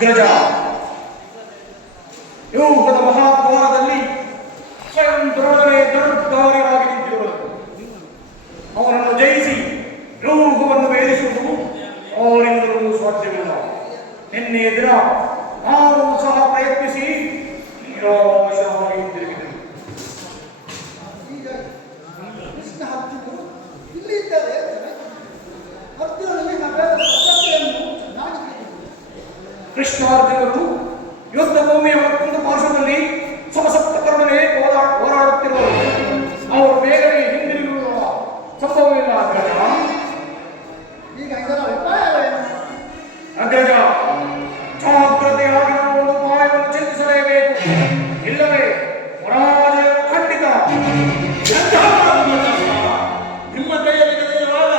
ಅಗ್ರಜ, ಯುಗದ ಮಹಾದ್ವಾರದಲ್ಲಿ ಸ್ವಯಂ ದ್ರೋಣನೇ ಧನುರ್ಧಾರಿಯಾಗಿ ನಿಂತಿರುವರು. ಅವನನ್ನು ಜಯಿಸಿ ಲೋಹವನ್ನು ಭೇದಿಸುವುದು ಅವರಿಂದಲೂ ಸಾಧ್ಯವಿಲ್ಲ. ನಿನ್ನೆಯ ದಿನ ನಾನು ಸಹ ಪ್ರಯತ್ನಿಸಿ ನಿರಾಶವಾಗಿ ಹಿಂದಿರುಗಿದೆನು. ಈಗ ಕೃಷ್ಣ ಅರ್ಜುನರು ಇಲ್ಲಿ ಇದ್ದಾರೆ. ಅರ್ಜುನನಿಗೆ ಪದ್ಧತಿಯನ್ನು ನಾನು ಕೃಷ್ಣ ಅರ್ಜುನರು ಯುದ್ಧ ಭೂಮಿಯ ಮತ್ತೊಂದು ಪಾರ್ಶ್ವದಲ್ಲಿ ಸಮಸಪ್ತಕರ್ಣನೇ ಹೋರಾಡುತ್ತಿರುವರು. ಅವರು ಬೇಗನೆ ಹಿಂದಿರುಗಿರುವ ಸಂಭವವಿಲ್ಲ. ಅಗ್ರಜ, ಈಗ ಇದರ ಅಭಿಪ್ರಾಯವೇನು? ಅಗ್ರಜ, ಜಾಗ್ರತೆಯಾಗಿ ನಾವು ಒಂದು ಉಪಾಯವನ್ನು ಚಿಂತಿಸಲೇಬೇಕು. ಇಲ್ಲವೇ ಪರಾಜಯವು ಖಂಡಿತ. ನಿಮ್ಮ ಕೈಯಲ್ಲಿ ಗೆದ್ದಿರುವಾಗ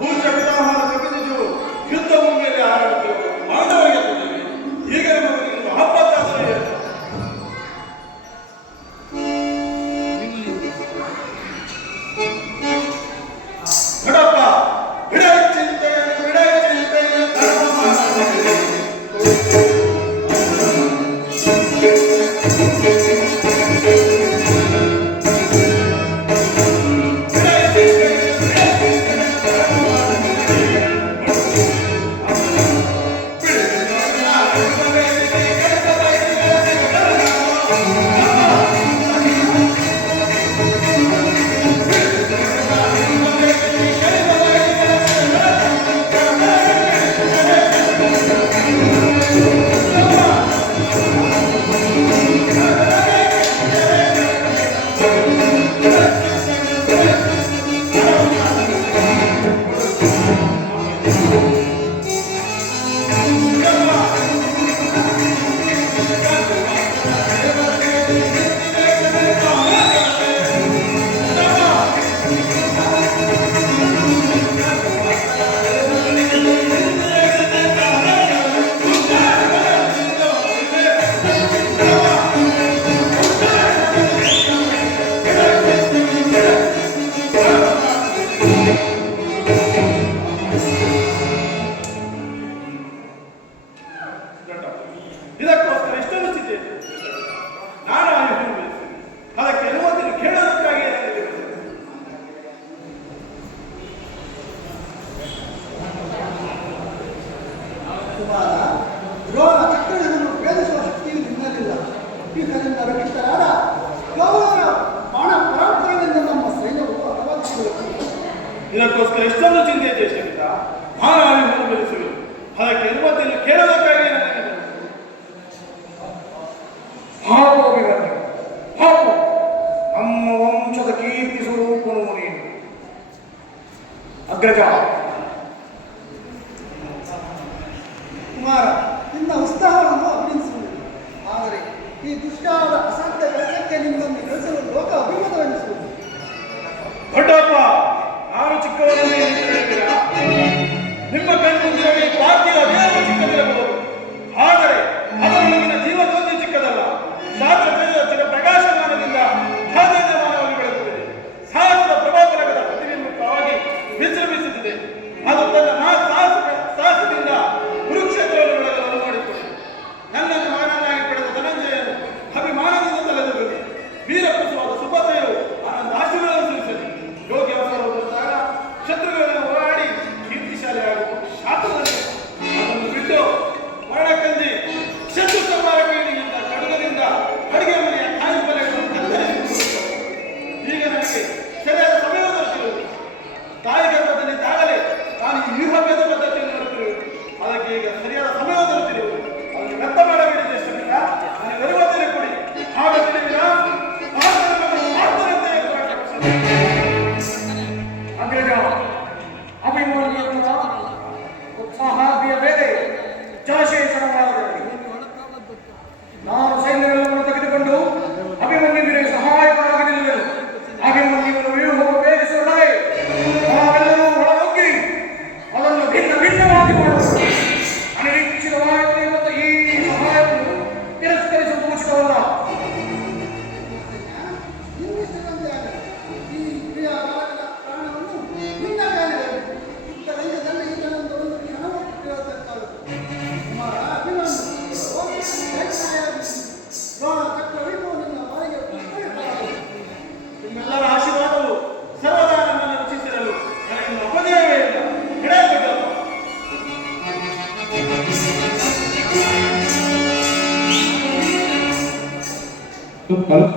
ಭೂಜ ಪಿತಾಮಹನ ಪ್ರತಿನಿಧಿಗಳು ಯುದ್ಧ ಭೂಮಿಯಲ್ಲಿ ಹಾರಾಡುತ್ತಿರುವ ಮಾನವರಿಗೆ ಈಗ ನಮಗೆ ಹಬ್ಬತ್ತಾದರೆ ಬಿಡಪ್ಪ, ಬಿಡ ಚಿಂತೆಯನ್ನು ಇದಕ್ಕೋಸ್ಕರ ಇಷ್ಟೊಂದು ಸ್ಥಿತಿ ನಾನು ಅದಕ್ಕೆ ಅನುಮತಿಯನ್ನು ಕೇಳೋದಕ್ಕಾಗಿ ಕುಮಾರ, ದ್ರೋಣ ಚಕ್ರವನ್ನು ಭೇದಿಸುವ ಶಕ್ತಿಯು ನಿನ್ನಲ್ಲಿಲ್ಲ. ಇದರಿಂದ ರಕ್ಷಿತರಾದ ಗೌರವರ ಬಾಣ ಪರಾಕ್ರಮದಿಂದ ನಮ್ಮ ಸೈನ್ಯವು ಅಲವಾಗಿಸಬೇಕು. ಇದಕ್ಕೋಸ್ಕರ ಇಷ್ಟೊಂದು ಚಿಂತೆ ದೇಶದಿಂದ ನಾನು ಬೆಳೆಸುವೆ. ಅದಕ್ಕೆ ಅನುಮತಿಯನ್ನು ಕೇಳೋದಕ್ಕಾಗಿ ಹಾವು ಅಭಿಮನ್ಯು, ಹಾವು ನಮ್ಮ ವಂಶದ ಕೀರ್ತಿ ಸ್ವರೂಪನು ನೀನು. ಅಗ್ರಜ, ಕುಮಾರ, ನಿನ್ನ ಉತ್ಸಾಹವನ್ನು ಅಭಿನಂದಿಸುವುದು. ಆದರೆ ಈ ದುಷ್ಟಾದ ಅಸಾಧ್ಯ ಕೆಲಸಕ್ಕೆ ನಿಮ್ಮನ್ನು ನಡೆಸಲು ಲೋಕ ಅಭಿಮತವೆನಿಸುವುದು. ದೊಡ್ಡಪ್ಪ, ನಾನು ಚಿಕ್ಕವರಲ್ಲಿ ನಿಮ್ಮ ಕಣ್ಮುಂದಿರಲಿ ಪಾರ್ಥಿವ ದೇವರು ಚಿಕ್ಕದಿರಬಹುದು. ಆದರೆ ಅದರೊಳಗಿನ ಜೀವಜ್ಯೋತಿ ಚಿಕ್ಕದಲ್ಲ. ಶಾಸ್ತ್ರ ಚಿರ ಪ್ರಕಾಶಮಾನದಿಂದ ಮಾನವಾಗಿ ಬೆಳೆದುತ್ತಿದೆ. ಸಾಹಸದ ಪ್ರಭಾವಲಗದ ಪ್ರತಿಬಿಂಬಿತವಾಗಿ ವಿಜೃಂಭಿಸುತ್ತಿದೆ. ಅದು ತನ್ನ ಸಾಹಸದಿಂದ ಕುರುಕ್ಷೇತ್ರವನ್ನು ಬೆಳೆಯಲು ಮಾಡಿಕೊಂಡಿದೆ. ನನ್ನನ್ನು ಮಗನನ್ನಾಗಿ ಪಡೆದ ಧನಂಜಯನು ಅಭಿಮಾನದಿಂದ ತಲೆದೊರಲಿ. ವೀರಪುರುಷವಾದ ಸುಭದ್ರೆಯು ಆನಂದ ಆಶೀರ್ವಾದ ಸುರಿಸಲಿ. ಯೋಗ್ಯ ಅವಸರವು ಬಂದಾಗ ಶತ್ರುಗಳನ್ನು ಹೋರಾಡಿ ಕೀರ್ತಿಶಾಲಿಯಾಗುವ ಶಾಸ್ತ್ರದಲ್ಲಿ ಅದನ್ನು ಬಿಟ್ಟು ವರ್ಣಕಂದಿ ಶತ್ರು ಸಂಹಾರ ಕೈಲಿಗಿಂತ ಖಡ್ಗದಿಂದ ಅಡುಗೆ ಮನೆಯ ಕಾಯಿಪಲ್ಯಗಳನ್ನು ಕತ್ತರಿಸಿಕೊಳ್ಳುತ್ತದೆ. ಈಗ ನನಗೆ ಸರಿಯಾದ ಸಮಯ ದೊರೆತಿರುವುದು. ತಾಯಿ ಗರ್ಭದಲ್ಲಿದ್ದಾಗಲೇ ನಾನು ಈ ವ್ಯೂಹಭೇದ ಪದ್ಧತಿಯನ್ನು ನೋಡುತ್ತಿರುವುದು. ಅದಕ್ಕೆ ಈಗ ಸರಿಯಾದ ಸಮಯ ದೊರೆತಿರುವುದು. ಅದನ್ನು ವ್ಯರ್ಥ ಮಾಡಬೇಡಿ ಜ್ಯೇಷ್ಠನಿಂದ. ನನಗೆ ಅನುಮತಿಯನ್ನು ಕೊಡಿ. ಆಗ ತಿಳಿದಿರ ಅಗ್ರಜ, ಅಭಿಮಾನಿಯ ಉತ್ಸಾಹಾದಿಯ ಬೇರೆ ಜಲಶೇಷನ ಮಾರ್ಗದಲ್ಲಿ ನಾನು ಸೈನ್ಯಗಳನ್ನು ತೆಗೆದುಕೊಂಡು ಅಭಿಮನ್ಯುವಿಗೆ ಸಹಾಯಕರಾಗಿ ನಿಲ್ಲುವೆನು. ಅಭಿಮನ್ಯುವನ್ನು ವ್ಯೂಹವನ್ನು ಭೇದಿಸುವುದರೇ ನಾವೆಲ್ಲರೂ ಒಳಗೊಗ್ಗಿ ಅದನ್ನು ಭಿನ್ನ ಭಿನ್ನವಾಗಿ ಮಾಡುವುದು. ಅನಿರೀಕ್ಷಿತವಾಗಿ ಮತ್ತು ಈ ಸಹಾಯವನ್ನು ತಿರಸ್ಕರಿಸುವುದು ಉಚಿತವಲ್ಲ. ಈ ಪ್ರಿಯ ಬಾಲಕನ ಪ್ರಾಣವನ್ನು ನಿನ್ನ ಮೇಲೆ ಇತ್ತ ರಂಗದಲ್ಲಿ ಇದನ್ನೊಂದು ಕ್ಷಣವೂ ಕೇಳಬೇಕಾಗುತ್ತದೆ. ಕುಮಾರ, ಅಭಿಮಾನ ಸ್ವಲ್ಪ